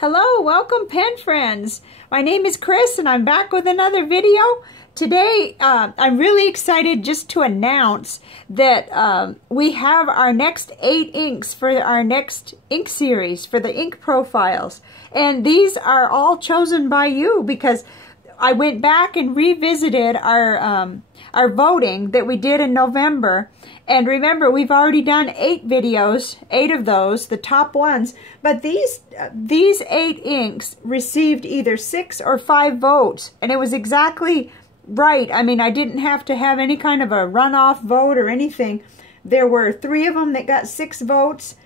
Hello, welcome pen friends. My name is Chris and I'm back with another video. Today I'm really excited just to announce that we have our next 8 inks for our next ink series for the ink profiles. And these are all chosen by you because I went back and revisited our voting that we did in November. And remember, we've already done 8 videos, 8 of those, the top ones. But these 8 inks received either 6 or 5 votes. And it was exactly right. I mean, I didn't have to have any kind of a runoff vote or anything. There were 3 of them that got 6 votes.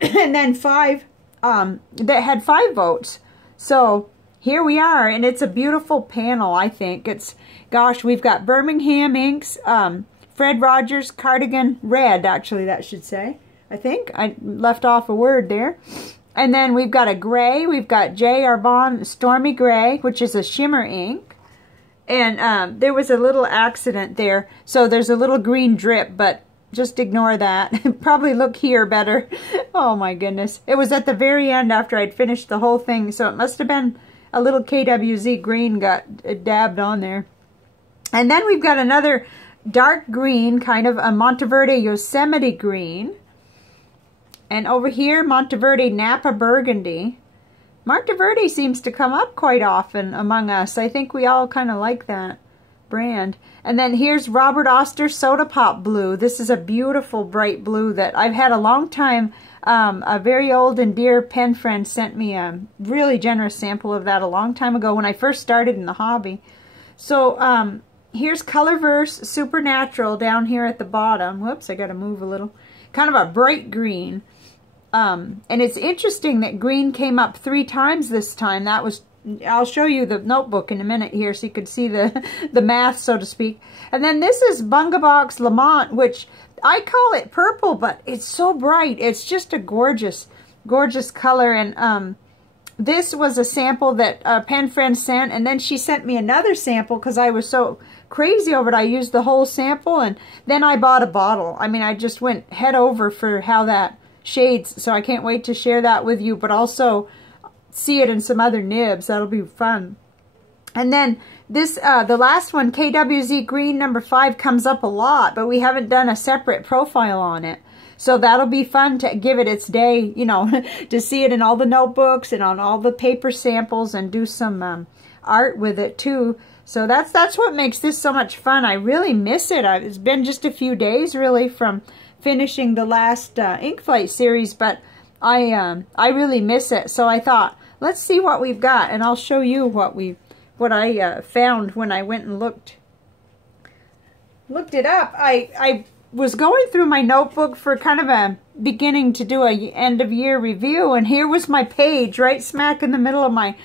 And then 5 that had 5 votes. So here we are. And it's a beautiful panel, I think. It's, gosh, we've got Birmingham inks, Fred Rogers, Cardigan red, actually, that should say. I think I left off a word there. And then we've got a gray. We've got Herbin Stormy Grey, which is a shimmer ink. And there was a little accident there. So there's a little green drip, but just ignore that. Probably look here better. Oh my goodness. It was at the very end after I'd finished the whole thing. So it must have been a little KWZ Green got dabbed on there. And then we've got another dark green, kind of a Monteverde Yosemite green. And over here, Monteverde Napa Burgundy. Monteverde seems to come up quite often among us. I think we all kind of like that brand. And then here's Robert Oster Soda Pop Blue. This is a beautiful bright blue that I've had a long time. A very old and dear pen friend sent me a really generous sample of that a long time ago when I first started in the hobby. So, here's Colorverse Supernatural down here at the bottom. Whoops, I got to move a little. Kind of a bright green. And it's interesting that green came up 3 times this time. That was, I'll show you the notebook in a minute here so you can see the math, so to speak. And then this is Bungubox L'Amant, which I call it purple, but it's so bright. It's just a gorgeous, gorgeous color. And this was a sample that a pen friend sent, and then she sent me another sample because I was so crazy over it. I used the whole sample, and then I bought a bottle. I mean, I just went head over for how that shades, so I can't wait to share that with you, but also see it in some other nibs. That'll be fun. And then this, the last one, KWZ Green number 5, comes up a lot, but we haven't done a separate profile on it. So that'll be fun to give it its day, you know, to see it in all the notebooks and on all the paper samples and do some art with it too. So that's what makes this so much fun. I really miss it. It's been just a few days really from finishing the last ink flight series, but I really miss it. So I thought, let's see what we've got, and I'll show you what I found when I went and looked it up. I was going through my notebook for kind of a beginning to do a end of year review, and here was my page right smack in the middle of my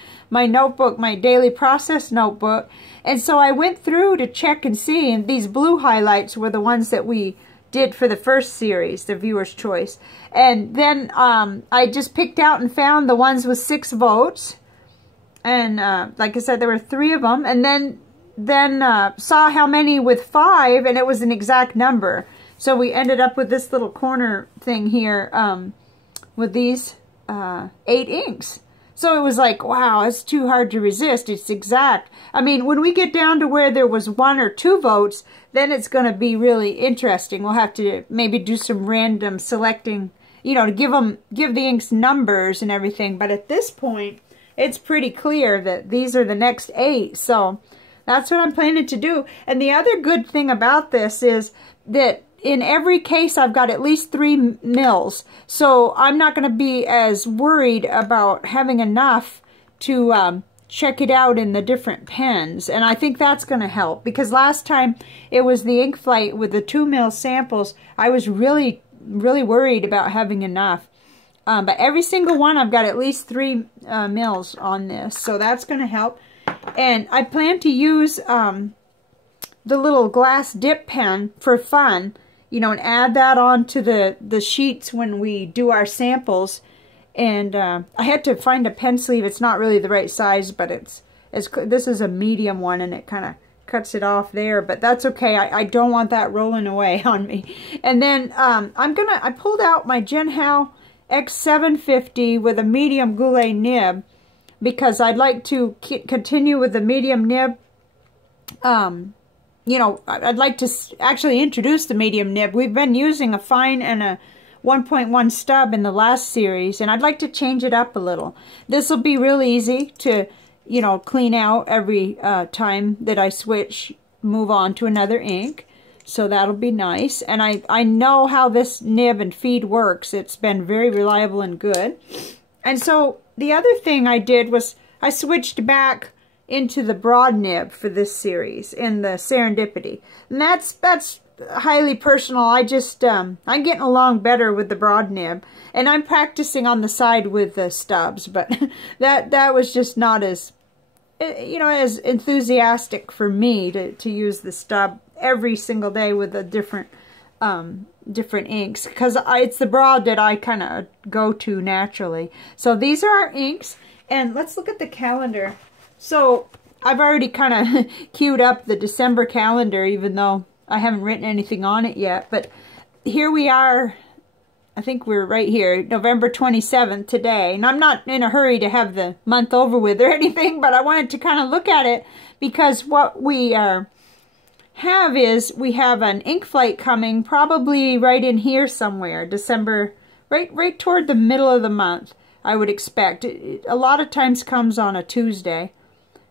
notebook, my daily process notebook. And so I went through to check and see, and these blue highlights were the ones that we did for the first series, the viewer's choice. And then I just picked out and found the ones with 6 votes. And like I said, there were 3 of them. And then saw how many with 5, and it was an exact number. So we ended up with this little corner thing here with these 8 inks. So it was like, wow, it's too hard to resist. It's exact. I mean, when we get down to where there was 1 or 2 votes, then it's going to be really interesting. We'll have to maybe do some random selecting, you know, to give the inks numbers and everything. But at this point, it's pretty clear that these are the next 8. So that's what I'm planning to do. And the other good thing about this is that in every case, I've got at least 3 mils. So I'm not going to be as worried about having enough to check it out in the different pens. And I think that's going to help, because last time it was the ink flight with the 2 mil samples, I was really, really worried about having enough. But every single one, I've got at least 3 mils on this. So that's going to help. And I plan to use the little glass dip pen for fun, you know, and add that onto the sheets when we do our samples. And I had to find a pen sleeve. It's not really the right size, but this is a medium one, and it kind of cuts it off there. But that's okay. I don't want that rolling away on me. And then I pulled out my Genhal X750 with a medium goulet nib, because I'd like to continue with the medium nib. You know, I'd like to actually introduce the medium nib. We've been using a fine and a 1.1 stub in the last series, and I'd like to change it up a little. This will be real easy to, you know, clean out every time that I move on to another ink. So that'll be nice. And I know how this nib and feed works. It's been very reliable and good. And so the other thing I did was I switched back into the broad nib for this series in the Serendipity. And that's highly personal. I just, I'm getting along better with the broad nib. And I'm practicing on the side with the stubs. But that was just not as, you know, as enthusiastic for me to use the stub every single day with a different inks, because it's the broad that I kind of go to naturally. So these are our inks, and let's look at the calendar. So I've already kind of queued up the December calendar, even though I haven't written anything on it yet. But here we are. I think we're right here, November 27th today. And I'm not in a hurry to have the month over with or anything, but I wanted to kind of look at it, because what we we have an ink flight coming probably right in here somewhere, December, right toward the middle of the month, I would expect. It a lot of times comes on a Tuesday.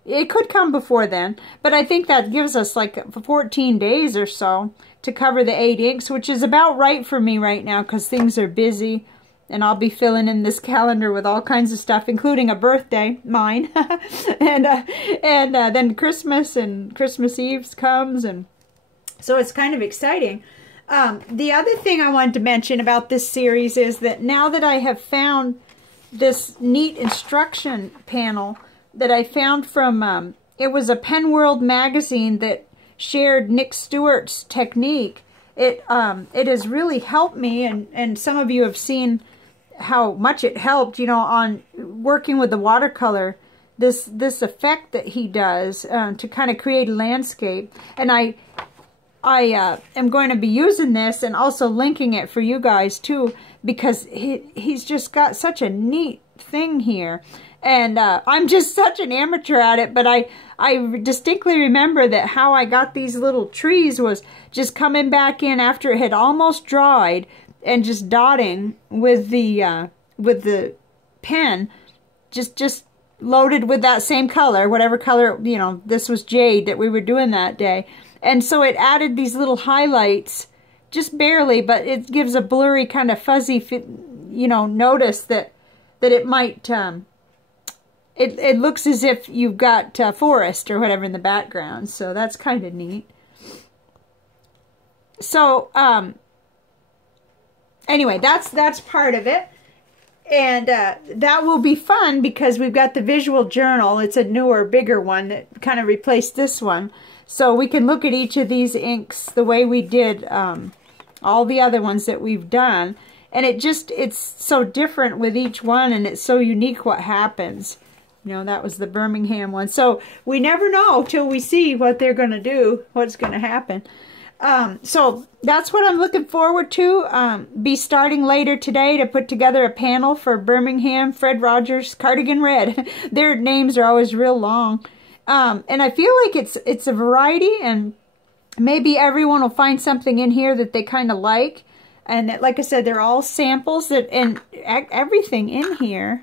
It could come before then, but I think that gives us like 14 days or so to cover the 8 inks, which is about right for me right now because things are busy, and I'll be filling in this calendar with all kinds of stuff, including a birthday, mine, and then Christmas and Christmas Eve comes, and so it's kind of exciting. The other thing I wanted to mention about this series is that now that I have found this neat instruction panel that I found from, it was a Pen World magazine that shared Nick Stewart's technique. It has really helped me, and some of you have seen how much it helped, you know, on working with the watercolor, this effect that he does to kind of create a landscape. And I am going to be using this and also linking it for you guys too, because he's just got such a neat thing here. And I'm just such an amateur at it, but I distinctly remember that how I got these little trees was just coming back in after it had almost dried and just dotting with the pen, just loaded with that same color, whatever color, you know, this was jade that we were doing that day. And so it added these little highlights, just barely, but it gives a blurry kind of fuzzy, you know, notice that it might, it looks as if you've got forest or whatever in the background. So that's kind of neat. So, anyway, that's part of it. And that will be fun because we've got the visual journal. It's a newer, bigger one that kind of replaced this one. So we can look at each of these inks the way we did all the other ones that we've done. And it's so different with each one, and it's so unique what happens. You know, that was the Birmingham one. So we never know till we see what they're going to do, what's going to happen. So that's what I'm looking forward to. Be starting later today to put together a panel for Birmingham, Fred Rogers, Cardigan Red. Their names are always real long. And I feel like it's a variety, and maybe everyone will find something in here that they kind of like. And that, like I said, they're all samples, and everything in here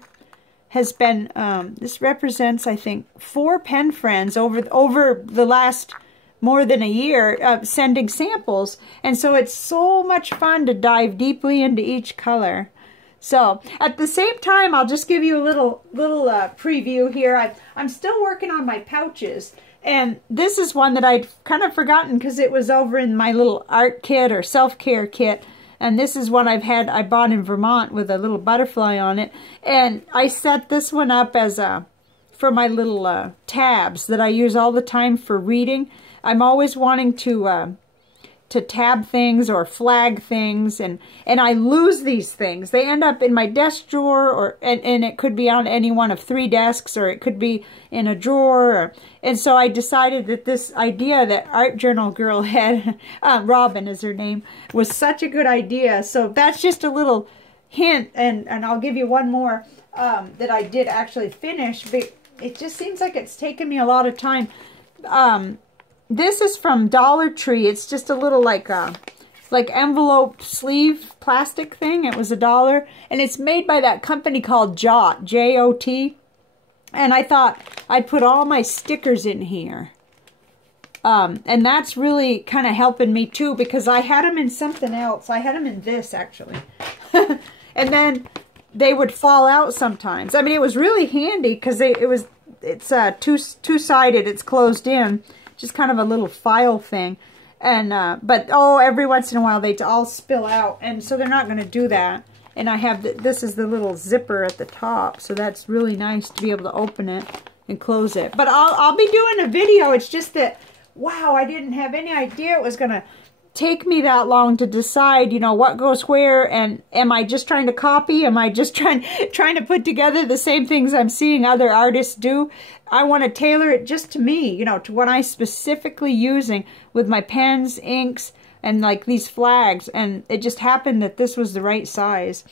has been, this represents, I think, 4 pen friends over the last more than a year sending samples. And so it's so much fun to dive deeply into each color. So at the same time, I'll just give you a little preview here. I'm still working on my pouches. And this is one that I'd kind of forgotten because it was over in my little art kit or self-care kit. And this is one I bought in Vermont with a little butterfly on it. And I set this one up as for my little tabs that I use all the time for reading. I'm always wanting to tab things or flag things, and I lose these things. They end up in my desk drawer, and it could be on any one of 3 desks, or it could be in a drawer. And so I decided that this idea that Art Journal Girl had, Robin is her name, was such a good idea. So that's just a little hint, and I'll give you one more. that I did actually finish, but it just seems like it's taken me a lot of time. This is from Dollar Tree. It's just a little like envelope sleeve plastic thing. It was $1, and it's made by that company called Jot, J-O-T. And I thought I'd put all my stickers in here. And that's really kind of helping me too, because I had them in something else. I had them in this, actually. And then they would fall out sometimes. I mean, it was really handy because it's two-sided. It's closed in, just kind of a little file thing. And but oh, every once in a while they all spill out, and so they're not going to do that. And I have this is the little zipper at the top, so that's really nice to be able to open it and close it. But I'll be doing a video. It's just that, wow, I didn't have any idea it was going to take me that long to decide, you know, what goes where, and am I just trying to copy? Am I just trying to put together the same things I'm seeing other artists do? I want to tailor it just to me, you know, to what I'm specifically using with my pens, inks, and like these flags, and it just happened that this was the right size.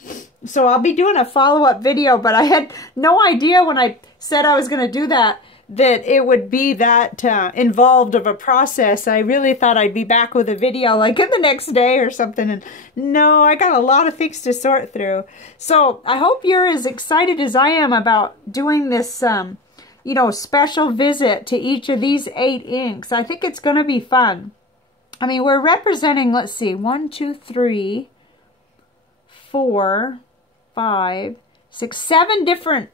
So I'll be doing a follow-up video, but I had no idea when I said I was going to do that it would be that involved of a process. I really thought I'd be back with a video like in the next day or something, and no, I got a lot of things to sort through. So I hope you're as excited as I am about doing this you know, special visit to each of these 8 inks. I think it's going to be fun. I mean, we're representing, let's see, 1, 2, 3, 4, 5, 6, 7 different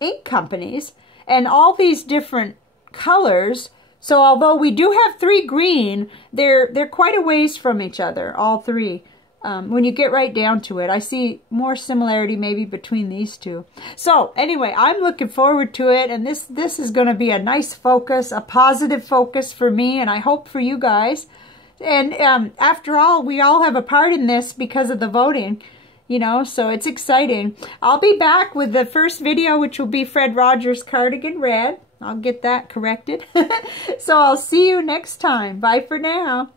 ink companies, and all these different colors. So although we do have 3 green, they're quite a ways from each other, all 3. When you get right down to it, I see more similarity maybe between these 2. So anyway, I'm looking forward to it, and this is going to be a nice focus, a positive focus for me, and I hope for you guys. And after all, we all have a part in this because of the voting, you know, so it's exciting. I'll be back with the first video, which will be Fred Rogers' Cardigan Red. I'll get that corrected. So I'll see you next time. Bye for now.